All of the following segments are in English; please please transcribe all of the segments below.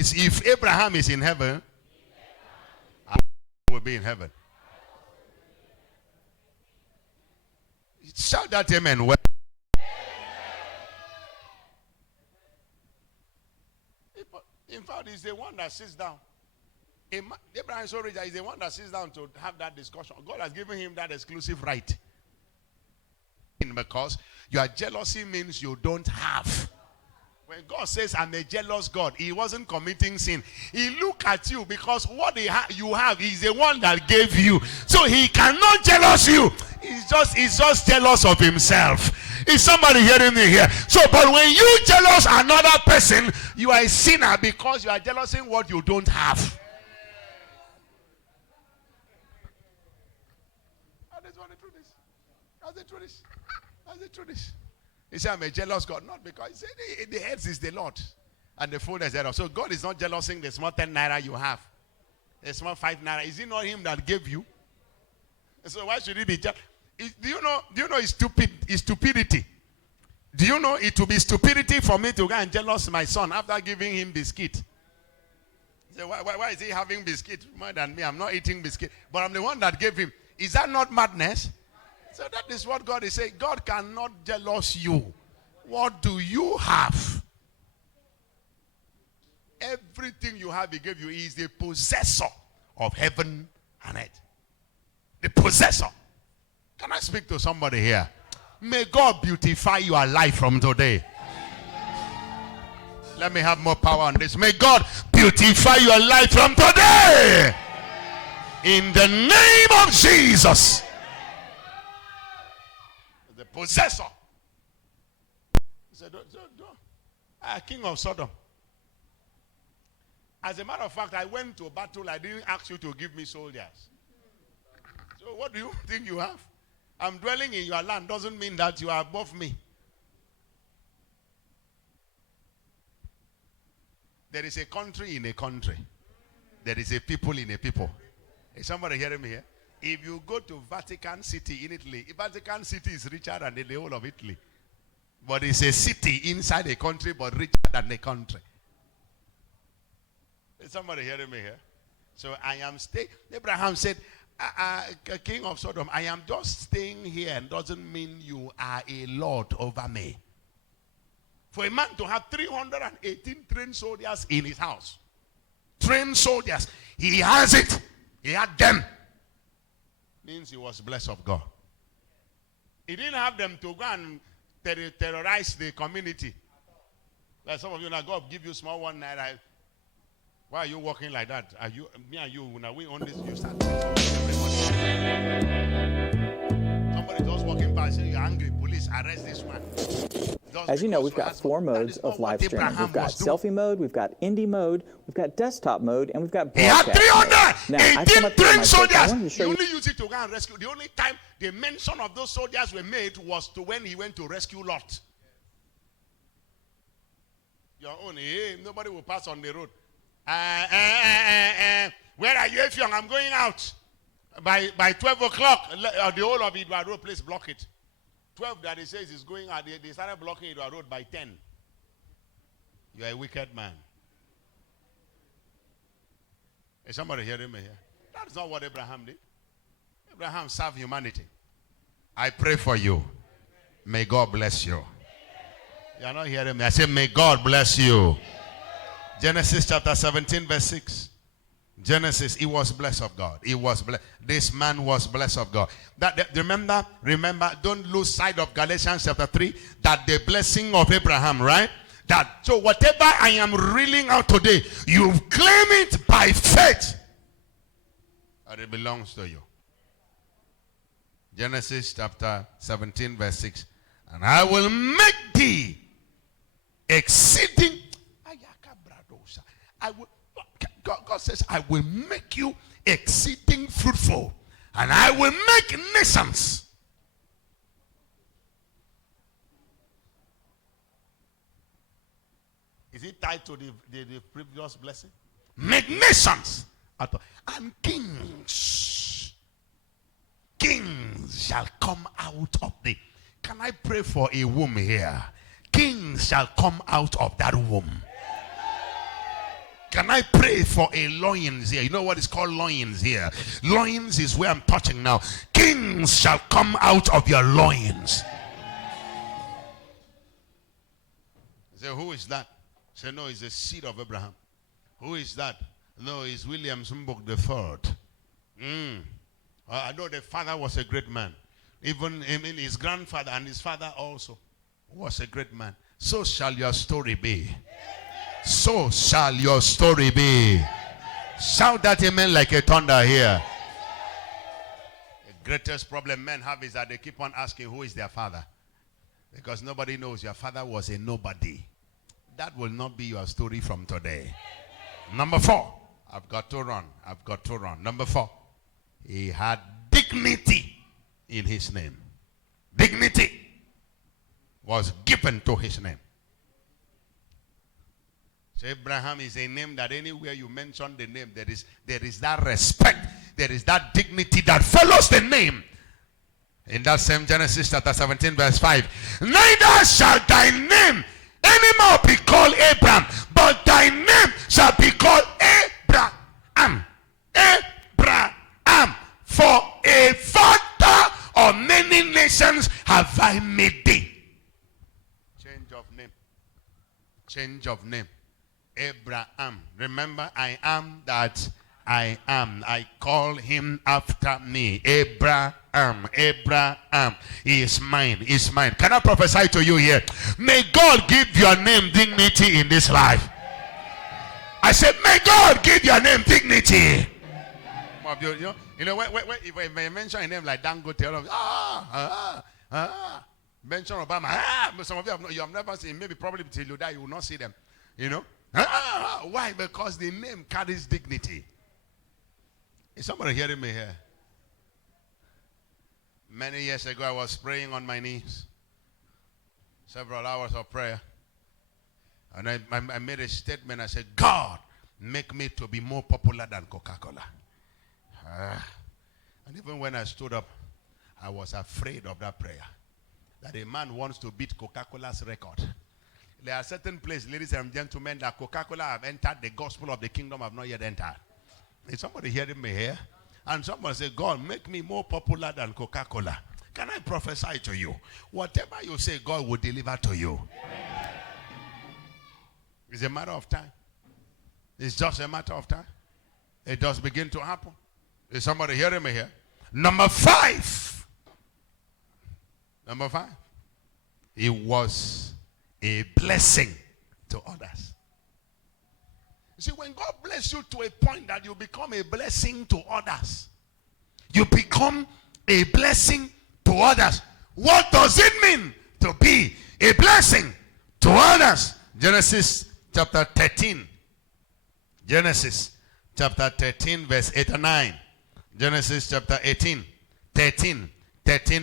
is, if Abraham is in heaven, I will be in heaven. Shout that amen. Well, in fact, he's the one that sits down. Abraham is so rich that he's the one that sits down to have that discussion. God has given him that exclusive right. Because your jealousy means you don't have. When God says, I'm a jealous God, he wasn't committing sin. He looked at you because what you have is the one that gave you. So he cannot jealous you. He's just jealous of himself. Is somebody hearing me here? So, but when you jealous another person, you are a sinner because you are jealousing what you don't have. That's what the truth is. That's the truth is. That's the truth is. He said, I'm a jealous God. Not because he said the heads is the Lord and the fullness thereof. So God is not jealousing the small 10 naira you have. The small 5 naira. Is it not him that gave you? So why should he be jealous? Do you know it's stupidity? Do you know it will be stupidity for me to go and jealous my son after giving him biscuit? So why is he having biscuit more than me? I'm not eating biscuit, but I'm the one that gave him. Is that not madness? So that is what God is saying. God cannot jealous you. What do you have? Everything you have, he gave you. He is the possessor of heaven and earth. The possessor. Can I speak to somebody here? May God beautify your life from today. Let me have more power on this. May God beautify your life from today. In the name of Jesus. The possessor. He said, King of Sodom. As a matter of fact, I went to a battle. I didn't ask you to give me soldiers. So what do you think you have? I'm dwelling in your land doesn't mean that you are above me. There is a country in a country. There is a people in a people. Is somebody hearing me here? If you go to Vatican City in Italy, Vatican City is richer than the whole of Italy. But it's a city inside a country, but richer than the country. Is somebody hearing me here? So I am staying. Abraham said, King of Sodom, I am just staying here and doesn't mean you are a lord over me. For a man to have 318 trained soldiers in his house. Trained soldiers. He has it. He had them. Means he was blessed of God. He didn't have them to go and terrorize the community. Like some of you now, God give you small 1 naira. Why are you walking like that? Are you, me and you, now we on this, you start somebody just walking by saying you're angry, police, arrest this man. As you know, we've got 4 modes of live streaming. We've got selfie mode, we've got indie mode, we've got desktop mode, and we've got broadcast mode. Now, I come up here and I wanted to show you. He only used it to go and rescue. The only time the mention of those soldiers were made was to when he went to rescue Lot. Your own, hey, nobody will pass on the road. Where are you, Effiong? I'm going out. By 12 o'clock, the whole of Idwa Road, please block it. 12 that he says is going out, they started blocking Idwa Road by 10. You are a wicked man. Is somebody hearing me here? That's not what Abraham did. Abraham served humanity. I pray for you. May God bless you. You are not hearing me. I say, may God bless you. Genesis chapter 17 verse 6. Genesis, he was blessed of God. He was blessed. This man was blessed of God. Remember, don't lose sight of Galatians chapter 3, that the blessing of Abraham, right? So whatever I am reeling out today, you claim it by faith. And it belongs to you. Genesis chapter 17 verse 6. And I will make thee exceeding. God says, I will make you exceeding fruitful, and I will make nations. Is it tied to the previous blessing? Make nations. And kings shall come out of thee. Can I pray for a womb here? Kings shall come out of that womb. Can I pray for a loins here? You know what is called loins here? Loins is where I'm touching now. Kings shall come out of your loins. Say, who is that? Say, no, it's the seed of Abraham. Who is that? No, it's William Mbuk the third. I know the father was a great man. Even his grandfather and his father also was a great man. So shall your story be. So shall your story be. Shout that amen like a thunder here. The greatest problem men have is that they keep on asking who is their father. Because nobody knows your father was a nobody. That will not be your story from today. Number 4. I've got to run. Number 4. He had dignity in his name. Dignity was given to his name. So Abraham is a name that anywhere you mention the name, there is that respect, there is that dignity that follows the name. In that same Genesis chapter 17 verse 5, neither shall thy name anymore be called Abraham, but thy name shall be called Abraham. Abraham, for a father of many nations have I made thee. Change of name. Change of name. Abraham. Remember, I am that I am. I call him after me. Abraham. Abraham. He is mine. He is mine. Can I prophesy to you here? May God give your name dignity in this life. I said, may God give your name dignity. You know, if I mention a name like Dangote, mention Obama, some of you have never seen, maybe probably till you die, you will not see them. You know? Why? Because the name carries dignity. Is somebody hearing me here? Many years ago, I was praying on my knees. Several hours of prayer. And I made a statement. I said, God, make me to be more popular than Coca-Cola. And even when I stood up, I was afraid of that prayer. That a man wants to beat Coca-Cola's record. There are certain places, ladies and gentlemen, that Coca-Cola have entered, the gospel of the kingdom have not yet entered. Is somebody hearing me here? And someone say, God, make me more popular than Coca-Cola. Can I prophesy to you? Whatever you say, God will deliver to you. It's a matter of time. It's just a matter of time. It does begin to happen. Is somebody hearing me here? Number 5. Number 5. It was a blessing to others. You see, when God bless you to a point that you become a blessing to others, you become a blessing to others. What does it mean to be a blessing to others? Genesis chapter 13. Genesis chapter 13 verse 8 and 9. Genesis chapter 13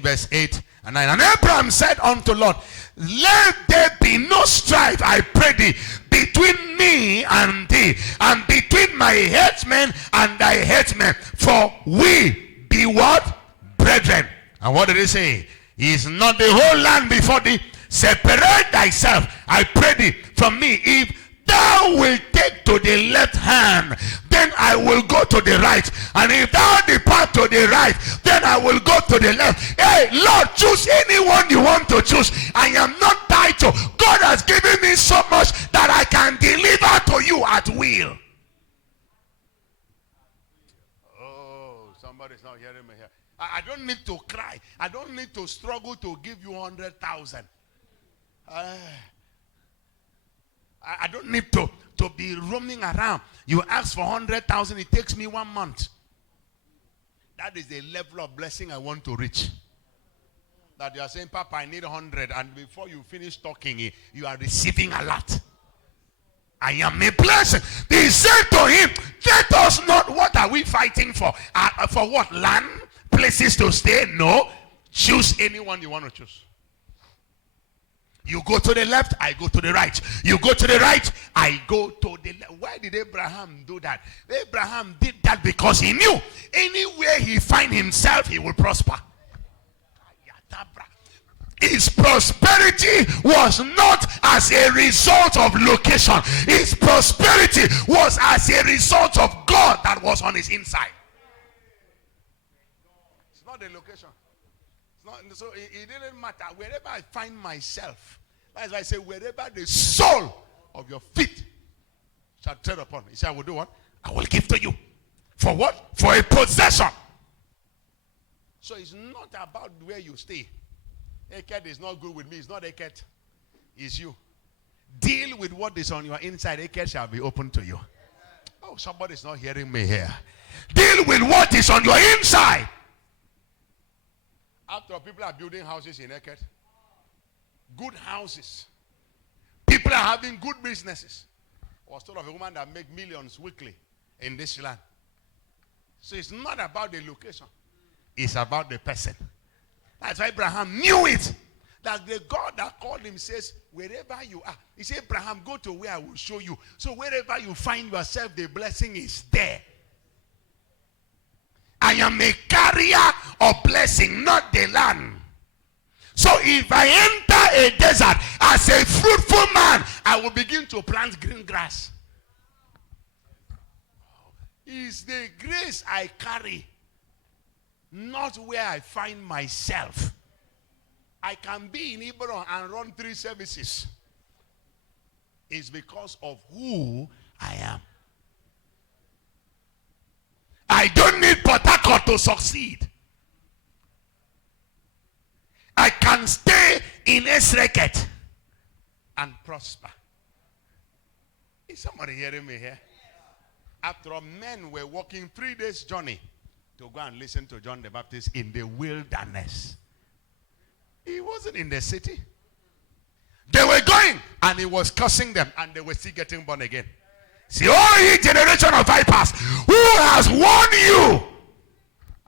verse 8 and 9. And Abraham said unto Lot, let there be no strife, I pray thee, between me and thee, and between my headsmen and thy headsmen, for we be what? Brethren. And what did he say? Is not the whole land before thee? Separate thyself, I pray thee, from me. If thou wilt take to the left hand, then I will go to the right. And if thou depart to the right, then I will go to the left. Hey, Lord, choose anyone you want to choose. I am not tied to. God has given me so much that I can deliver to you at will. Oh, somebody's not hearing me here. I don't need to cry. I don't need to struggle to give you 100,000. I don't need to be roaming around. You ask for 100,000, it takes me 1 month. That is the level of blessing I want to reach. That you are saying, Papa, I need 100, and before you finish talking, you are receiving a lot. I am a blessing. They said to him, let us not, what are we fighting for? For what? Land? Places to stay? No. Choose anyone you want to choose. You go to the left, I go to the right. You go to the right, I go to the left. Why did Abraham do that? Abraham did that because he knew anywhere he find himself, he will prosper. He his prosperity was not as a result of location. His prosperity was as a result of God that was on his inside. It's not the location. It's not, so it didn't matter. Wherever I find myself, that's why I say, wherever the sole of your feet shall tread upon. He said, I will do what? I will give to you. For what? For a possession. So it's not about where you stay. Eket is not good with me. It's not Eket. It's you. Deal with what is on your inside. Eket shall be open to you. Oh, somebody's not hearing me here. Deal with what is on your inside. After all, people are building houses in Eket. Good houses. People are having good businesses. I was told of a woman that makes millions weekly in this land. So it's not about the location. It's about the person. That's why Abraham knew it. That the God that called him says, wherever you are. He said, Abraham, go to where I will show you. So wherever you find yourself, the blessing is there. I am a carrier of blessing, not the land. So if I enter a desert as a fruitful man, I will begin to plant green grass. It's the grace I carry, not where I find myself. I can be in Hebron and run 3 services. It's because of who I am. I don't need Port Harcourt to succeed. I can stay in Esreket and prosper. Is somebody hearing me here? After all, men were walking 3 days journey to go and listen to John the Baptist in the wilderness. He wasn't in the city. They were going and he was cursing them and they were still getting born again. See, oh, ye generation of vipers, who has warned you?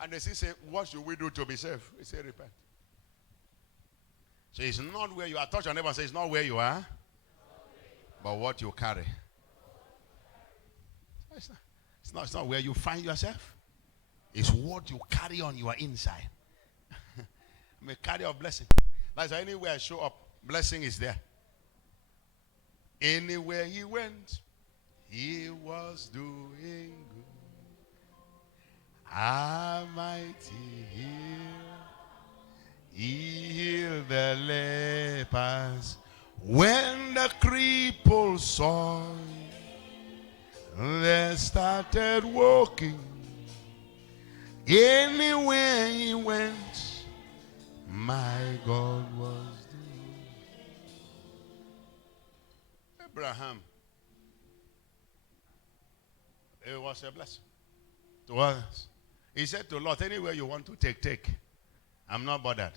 And they say, what should we do to be saved? He said, repent. So it's not where you are. Touch your neighbor and say, it's not where you are, but what you carry. It's not where you find yourself. It's what you carry on your inside. I'm a carrier of blessing. That's why anywhere I show up, blessing is there. Anywhere he went, he was doing good. Almighty heal. He healed the lepers. When the cripples saw him, they started walking. Anywhere he went, my God was doing. Abraham, it was a blessing to us. He said to Lot, anywhere you want to take. I'm not bothered.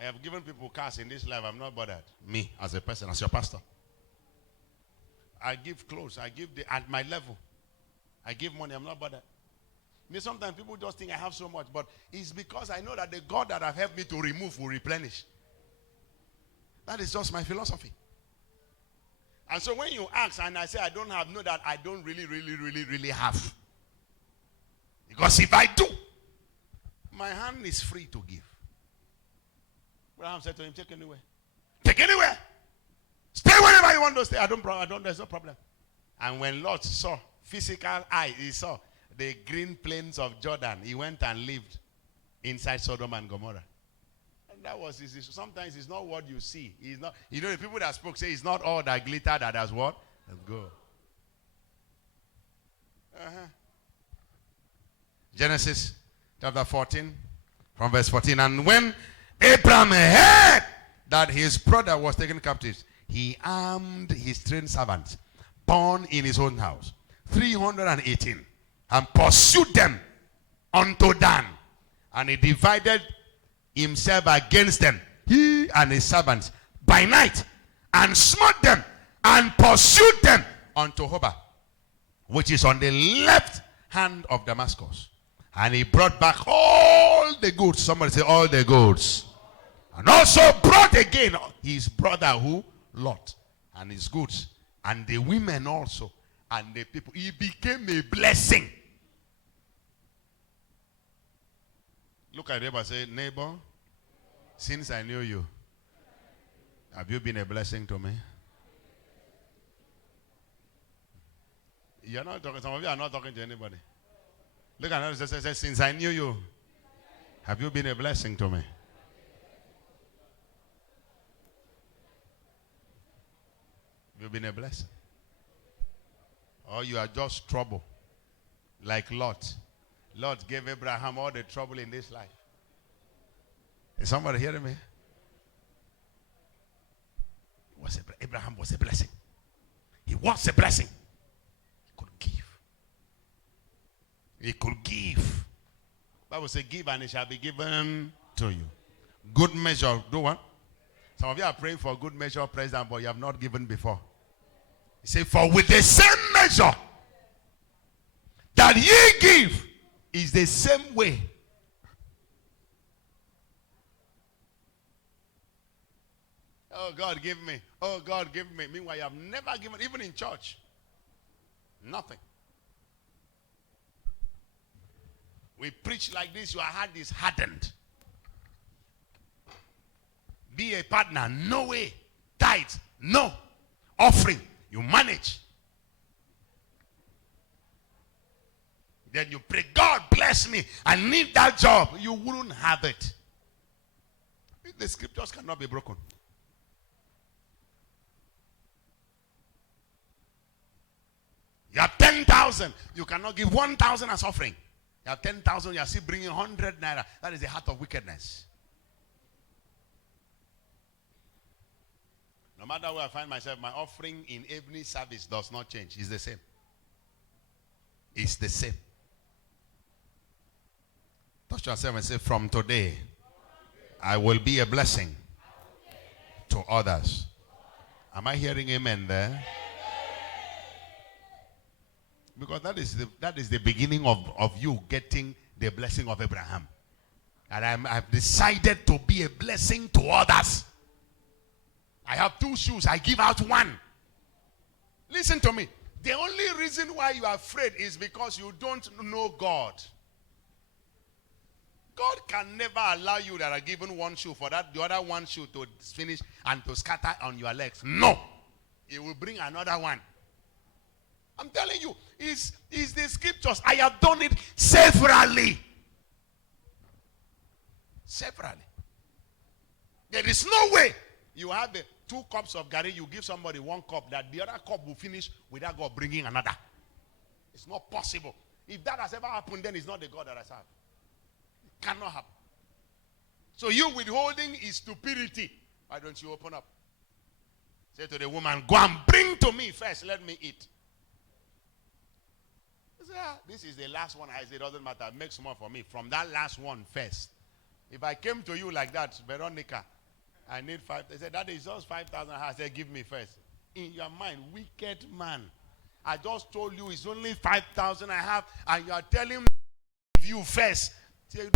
I have given people cars in this life. I'm not bothered. Me, as a person, as your pastor. I give clothes. I give at my level. I give money. I'm not bothered. Me, sometimes people just think I have so much, but it's because I know that the God that have helped me to remove will replenish. That is just my philosophy. And so when you ask and I say I don't have, know that I don't really have. Because if I do, my hand is free to give. Abraham said to him, take anywhere. Take anywhere. Stay wherever you want to stay. There's no problem. And when Lot saw, physical eye, he saw the green plains of Jordan, he went and lived inside Sodom and Gomorrah. And that was his issue. Sometimes it's not what you see. It's not, you know, the people that spoke say it's not all that glitter that has what? Let's go. Genesis chapter 14, from verse 14. And when Abraham heard that his brother was taken captive, he armed his trained servants, born in his own house, 318, and pursued them unto Dan. And he divided himself against them, he and his servants, by night, and smote them, and pursued them unto Hobah, which is on the left hand of Damascus. And he brought back all the goods. Somebody say all the goods. And also brought again his brother who? Lot. And his goods. And the women also. And the people. He became a blessing. Look at your neighbor and say, neighbor, Since I knew you, have you been a blessing to me? You're not talking. Some of you are not talking to anybody. Look at another. Say, since I knew you, have you been a blessing to me? You've been a blessing. Or you are just trouble. Like Lot. Lot gave Abraham all the trouble in this life. Is somebody hearing me? Abraham was a blessing. He was a blessing. He could give. He could give. Bible says, give and it shall be given to you. Good measure. Do what? Some of you are praying for good measure, president, but you have not given before. He said, for with the same measure that ye give is the same way. Oh, God, give me. Oh, God, give me. Meanwhile, you have never given, even in church. Nothing. We preach like this, your heart is hardened. Be a partner, no way. Tithe, no. Offering, you manage. Then you pray, God bless me, I need that job. You wouldn't have it. The scriptures cannot be broken. You have 10,000. You cannot give 1,000 as offering. You have 10,000. You are still bringing 100 naira. That is the heart of wickedness. No matter where I find myself, my offering in evening service does not change. It's the same. It's the same. Touch yourself and say, from today, I will be a blessing to others. Am I hearing amen there? Because that is the beginning of you getting the blessing of Abraham. And I've decided to be a blessing to others. I have 2 shoes. I give out 1. Listen to me. The only reason why you are afraid is because you don't know God. God can never allow you that are given 1 shoe for that the other 1 shoe to finish and to scatter on your legs. No. He will bring another one. I'm telling you, it's the scriptures. I have done it severally. Severally. There is no way you have 2 cups of garri, you give somebody 1 cup, that the other cup will finish without God bringing another. It's not possible. If that has ever happened, then it's not the God that I serve. It cannot happen. So you withholding is stupidity. Why don't you open up? Say to the woman, go and bring to me first, let me eat. Say, this is the last one. I say, it doesn't matter. Make some more for me. From that last one first. If I came to you like that, Veronica, I need 5. They said, that is just 5,000. I said, give me first. In your mind, wicked man. I just told you it's only 5,000 I have, and you are telling me you first. Say,